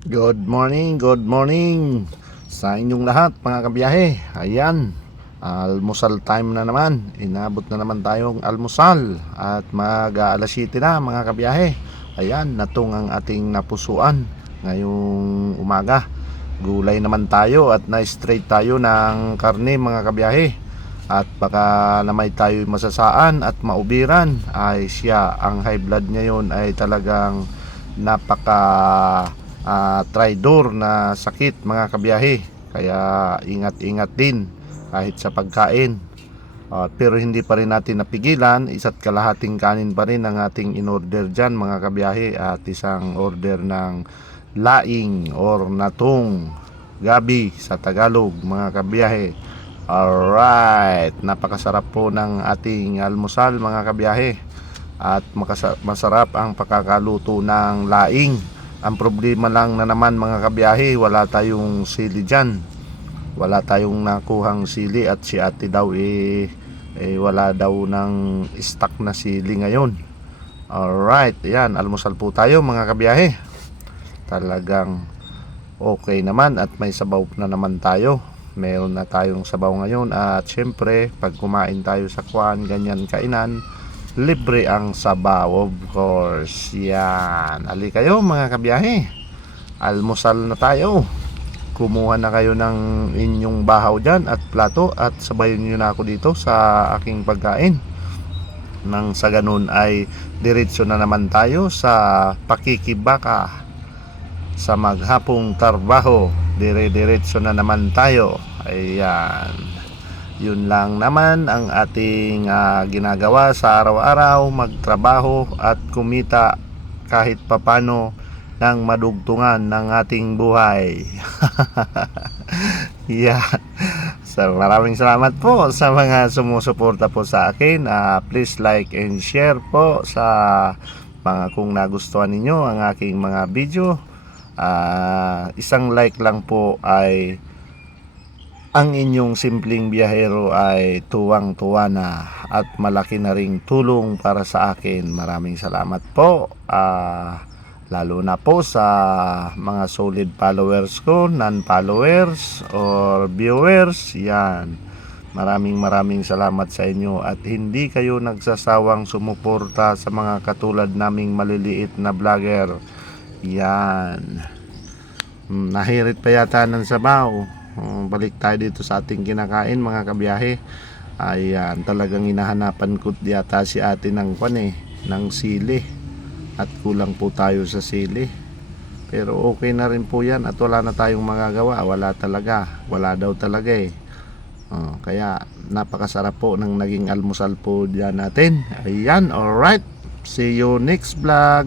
Good morning sa inyong lahat mga kabiyahe. Ayan, almusal time na naman. Inabot na naman tayong almusal at mag-aalas 7 na mga kabiyahe. Ayan, natong ang ating napusuan ngayong umaga. Gulay naman tayo at na-straight tayo ng karne mga kabiyahe. At baka na may tayo masasaan at maubiran ay siya, ang high blood niya yun ay talagang napaka traidor na sakit mga kabiyahe, kaya ingat-ingat din kahit sa pagkain. Pero hindi pa rin natin napigilan, isa't kalahating kanin pa rin ang ating in-order dyan mga kabiyahe, at isang order ng laing or natong gabi sa Tagalog mga kabiyahe. Alright, napakasarap po ng ating almusal mga kabiyahe, at masarap ang pagkakaluto ng laing. Ang problema lang na naman mga kabiyahe, wala tayong sili dyan, wala tayong nakuhang sili, at si ate daw wala daw ng stock na sili ngayon. Alright, yan, almusal po tayo mga kabiyahe. Talagang okay naman at may sabaw na naman tayo. Meron na tayong sabaw ngayon, at syempre pag kumain tayo sa kuwan, ganyan kainan, libre ang sabaw, of course. Yan, ali kayo mga kabiyahe, almusal na tayo. Kumuha na kayo ng inyong bahaw dyan at plato, at sabayin nyo na ako dito sa aking pagkain. Nang sa ganun ay diretso na naman tayo sa pakikibaka. Sa maghapong trabaho, dire-diretso na naman tayo. Ayan, yun lang naman ang ating ginagawa sa araw-araw, magtrabaho at kumita kahit papano ng madugtungan ng ating buhay. Yeah. So maraming salamat po sa mga sumusuporta po sa akin. Please like and share po sa mga kung nagustuhan ninyo ang aking mga video. Isang like lang po ay ang inyong simpleng biyahero ay tuwang-tuwa na, at malaki na ring tulong para sa akin. Maraming salamat po, lalo na po sa mga solid followers ko, non-followers or viewers. Yan, maraming salamat sa inyo, at hindi kayo nagsasawang sumuporta sa mga katulad naming maliliit na vlogger. Yan, nahirit pa yata ng sabaw. Balik tayo dito sa ating kinakain mga kabiyahe. Ayan, talagang hinahanapan ko yata si ate ng ng sili, at kulang po tayo sa sili. Pero okay na rin po yan, at wala na tayong magagawa. Wala daw talaga kaya napakasarap po ng naging almusal po dyan natin. Ayan, alright, see you next vlog.